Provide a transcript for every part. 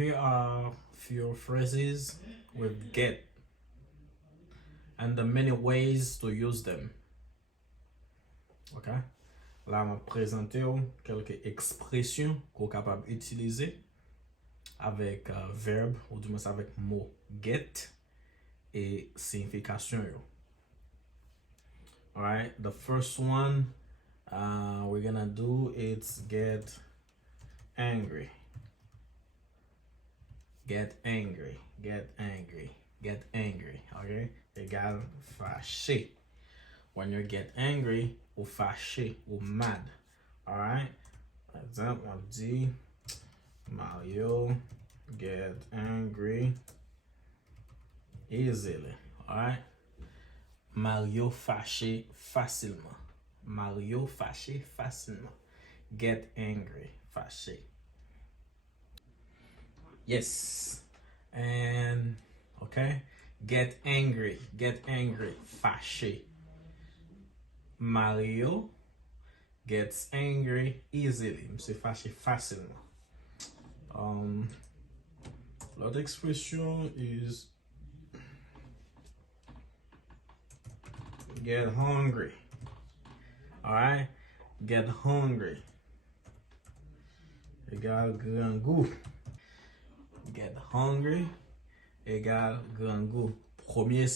here are few phrases with get and the many ways to use them. Ok? Là, je vais présenter quelques expressions qu'on est capable d'utiliser avec verbe ou du moins avec mot get et signification. Alright, the first one we're gonna do is get angry. Get angry, get angry, get angry. Okay? Égal fâché. When you get angry ou fâché ou mad. Alright? Par exemple, on dit Mario get angry easily. Alright? Mario fâché facilement. Mario fâché facilement. Get angry, fâché. Yes. And okay. Get angry, fâché. Mario gets angry easily. C'est fâché facilement. L'autre expression is get hungry. Alright? Get hungry. Égal grand goût. Get hungry égale grand goût. Première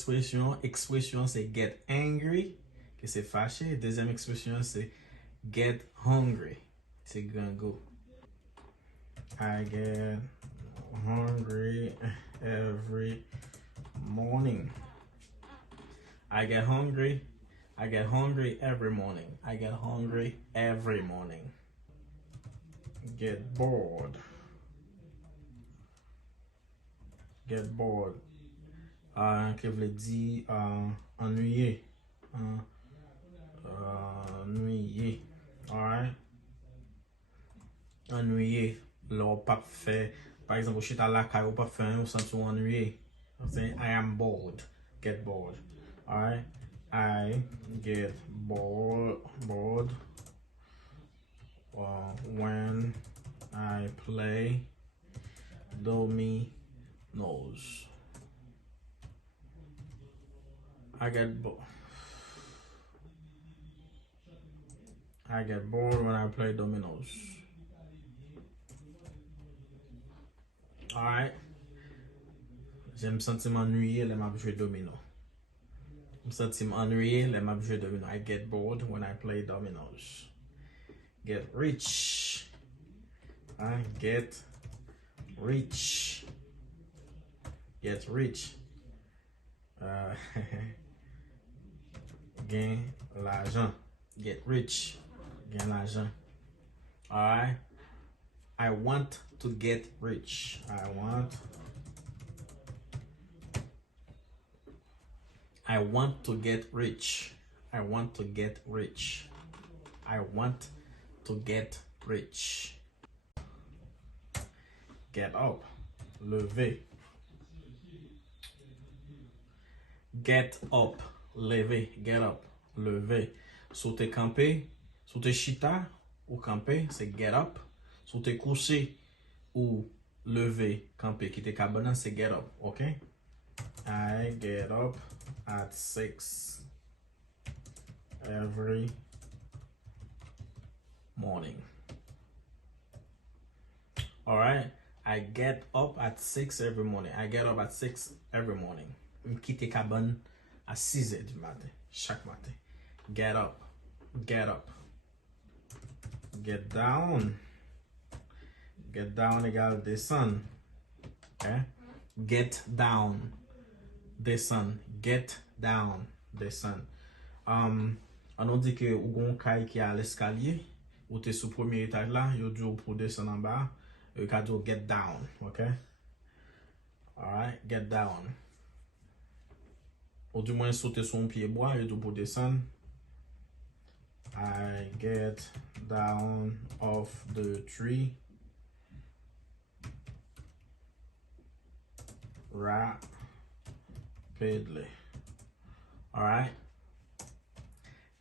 expression c'est get angry, que c'est fâché. Deuxième expression c'est get hungry, c'est grand goût. I get hungry every morning. I get hungry every morning. I get hungry every morning. Get bored. Get bored. Qui veut dire ennuyé. Ennuyé. Alright? Ennuyé. Là, pas fait. Par exemple, je suis à la caille, ou pas fait, ou sens ennuyé. I'm saying I am bored. Get bored. Alright? I get bored when I play dominoes. I get bored when I play dominoes. Alright? Je me sens ennuyé les m'a jouer domino. Je me sens ennuyé les m'a jouer domino. I get bored when I play dominoes. Get rich. I get rich. Get rich. Gain l'argent. Get rich. Gain l'argent. Alright? I want to get rich. I want to get rich. I want to get rich. I want to get rich. Get up. Lever. Get up. Lever. Get up. Lever. Sauter camper. Sauter chita ou camper, c'est get up. Sauter coucher ou lever, camper, quitter cabane, c'est get up. Okay? I get up at 6 every morning. Alright? I get up at 6 every morning. I get up at 6 every morning. Je quitte cabane à 6 heures du matin, chaque matin. Get up. Get up. Get down. Get down égale descend. Okay? Get down. Descend. Get down. Descend. On dit que ou gon kay qui à l'escalier, ou t'es sous premier étage là, yo dit pour descendre en bas, you can do get down, okay? Alright, get down. Ou du moins sauter sur un pied bois, yo dit pour descendre. I get down off the tree rapidly. Alright?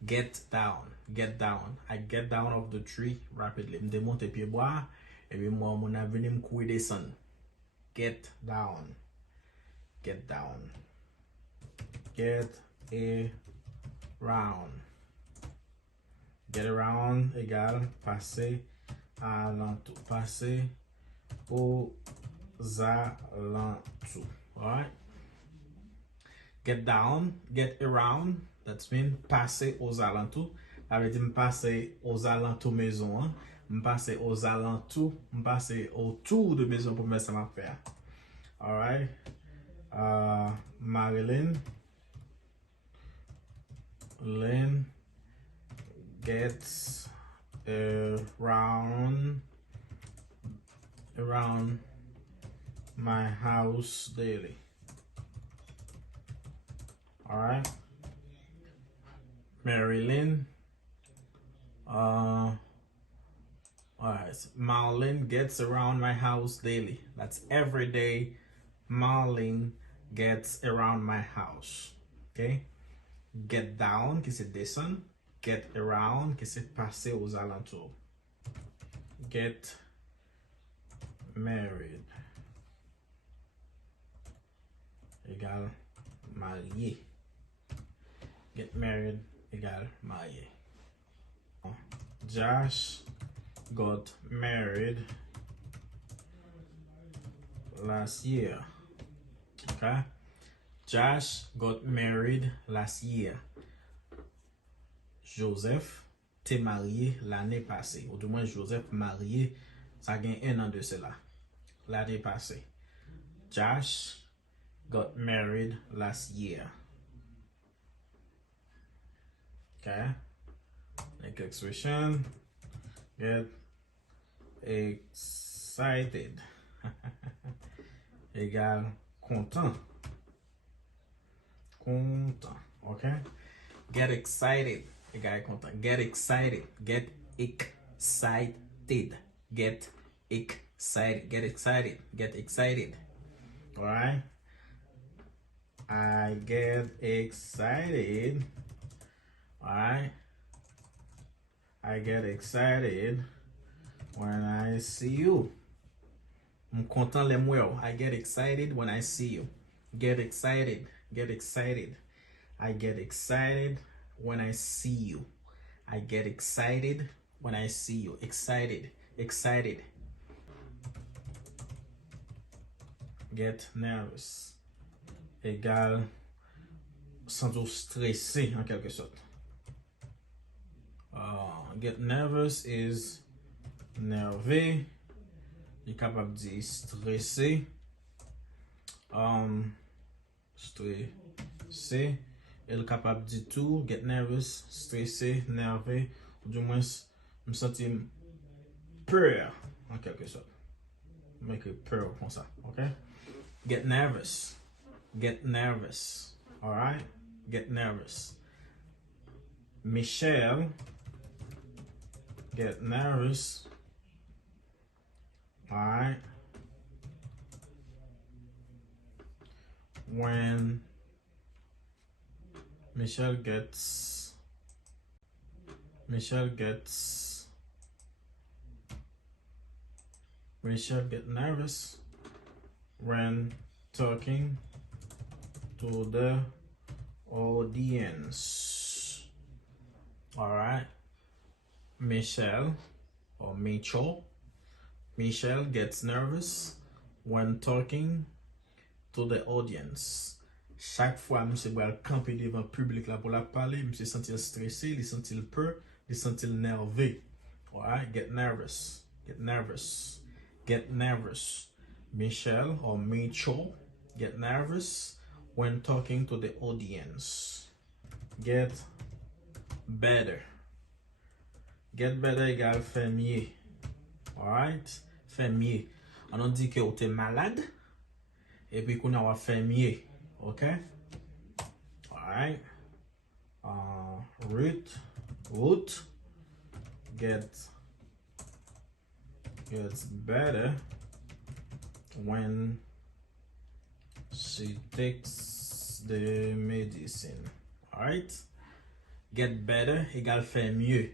Get down. Get down. I get down off the tree rapidly. Je monte pied bois et puis moi mon avenir me courir descendre. Get down. Get down. Get around. Get around égale passer alentour. Passer aux alentours. Alright? Get down, get around, that means passer aux alentours. Ça veut dire passer aux alentours maison. Hein? Passer aux alentours, passer autour de maison pour mettre ça m'a faire. Alright? Marilyn. Lynn gets around my house daily. Alright. Marilyn. Alright. Marlene gets around my house daily. That's every day. Marlene gets around my house. Okay? Get down, qui c'est descendre. Get around, qui c'est passer aux alentours. Get married égale marié. Get married égale marié. Josh got married last year. Okay? Josh got married last year. Joseph t'est marié l'année passée. Ou du moins, Joseph marié, ça gagne un an de cela. L'année passée. Josh got married last year. Okay? Next expression. Get excited. Égale content. Content. Okay? Get excited. Égale content. Get excited. Get excited. Get excited. Get excited. Get excited. Alright? I get excited. Alright? I get excited when I see you. I'm content les moi. I get excited when I see you. Get excited. Get excited. I get excited when I see you. I get excited when I see you. Excited. Excited. Get nervous. Égale sentir stressé en quelque sorte. Get nervous is nerveux. Il est capable de dire stressé. Stressé. Il est capable de dire tout. Get nervous, stressé, nerveux. Ou du moins, me sentir peur en quelque sorte. Make it peur comme ça. Ok? Get nervous. Get nervous. Alright? Get nervous. Michelle get nervous. Alright? When Michelle gets nervous when talking to the audience. Alright? Michelle or Mitchell. Michelle gets nervous when talking to the audience. Chaque fois, monsieur va camper devant le public là pour la parler, monsieur sentit stressé, il sentit peur, il sentit nerveux. Alright? Get nervous. Get nervous. Get nervous. Michelle or Mitchell get nervous when talking to the audience. Get better. Get better égale faire mieux. Alright? Faire mieux. On dit que vous êtes malade et puis qu'on a fait mieux. Okay? Alright? Ruth gets better when she takes the medicine. Alright? Get better égale faire mieux.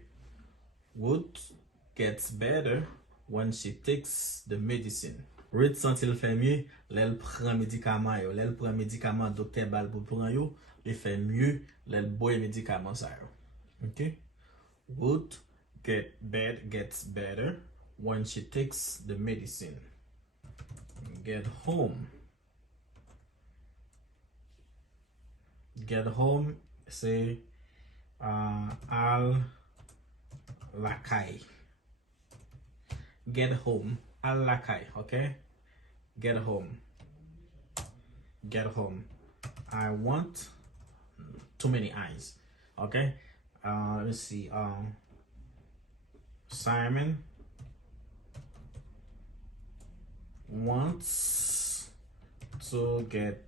Ruth gets better when she takes the medicine. Red sentil fait mieux, l'elle prend médicament yo. L'elle prend médicament docteur bal pour prendre yo, il fait mieux, l'elle boit médicament ça yo. OK? Ruth gets better when she takes the medicine. Get home. Get home c'est al la caille. Get home al la caille, okay? Get home. Get home. I want too many eyes. Okay? Let's see. Simon wants to get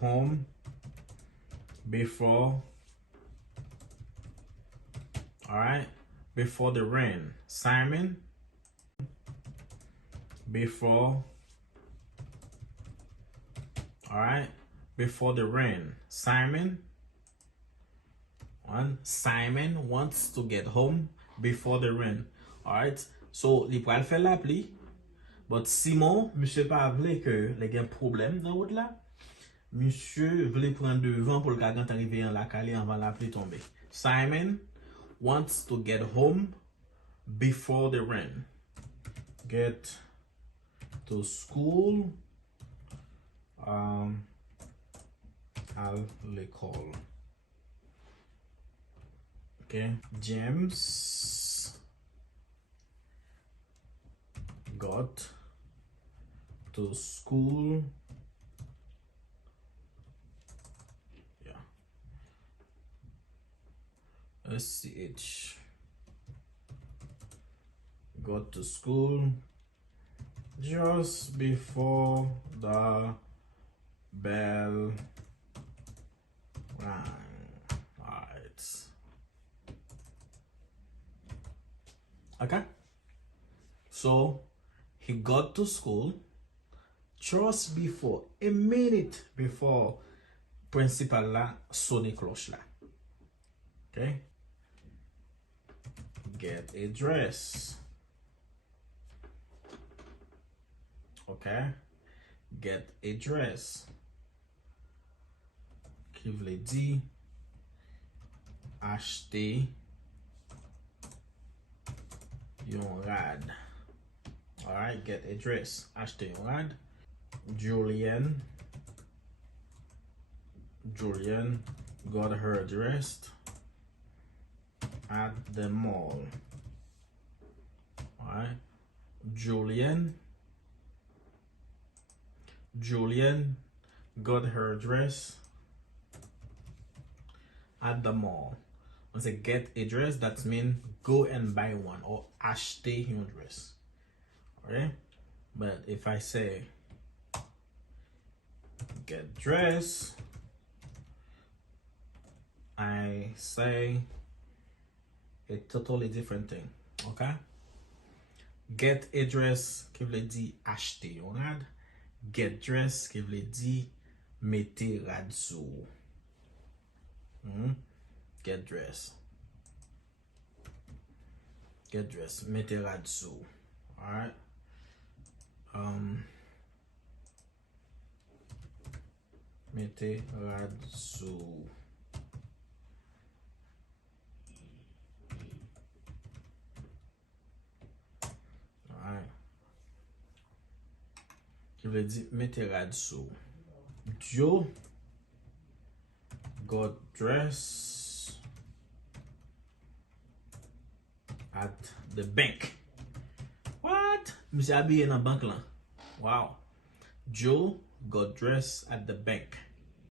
home before, all right, before the rain. Simon before, all right, before the rain. Simon wants to get home before the rain. All right, so li pral faire la pluie, but Simon monsieur pas vle que les gen problème dans route là. Monsieur voulait prendre devant pour le cas quand arriver en la caille avant la pluie tomber. Simon wants to get home before the rain. Get to school à l'école. Okay. James got to school. Yeah. SCH. Got to school just before the bell rang. Alright. Okay. So he got to school just before, a minute before principal la sonne cloche la. Okay. Get a dress. Okay. Get a dress. Qui vle di acheter yon rad. Alright, get a dress. Acheter yon rad. Julian got her dressed at the mall. Alright. Julian got her dress at the mall. When I say get a dress, that means go and buy one or acheter your dress. Okay? But if I say get dress, I say a totally different thing. Okay? Get a dress qui veut dire acheter yon rad. Get dress qui veut dire mette rad sou. Get dress. Get dress. Mette rad sou. Alright. Mette rad sou. Alright. Qui veut dire mette rad sou. Joe got dressed at the bank. What? Monsieur habillé dans banque là. Wow. Joe got dressed at the bank.